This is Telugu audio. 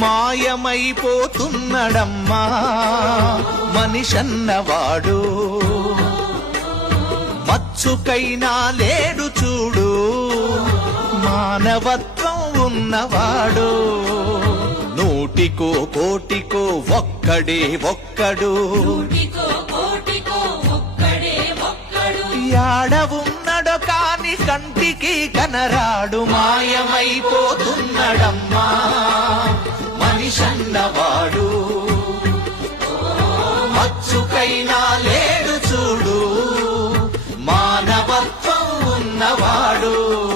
మాయమైపోతున్నడమ్మా. మనిషన్నవాడు. మచ్చుకైనా లేడు చూడు. మానవత్వం ఉన్నవాడు. నూటికో కోటికో ఒక్కడే ఒక్కడు. కోటికో కాని కంటికి కనరాడు. మాయమైపోతున్నడమ్మా. సన్నవాడు మచ్చుకైనా లేడు చూడు. మానవత్వం ఉన్నవాడు.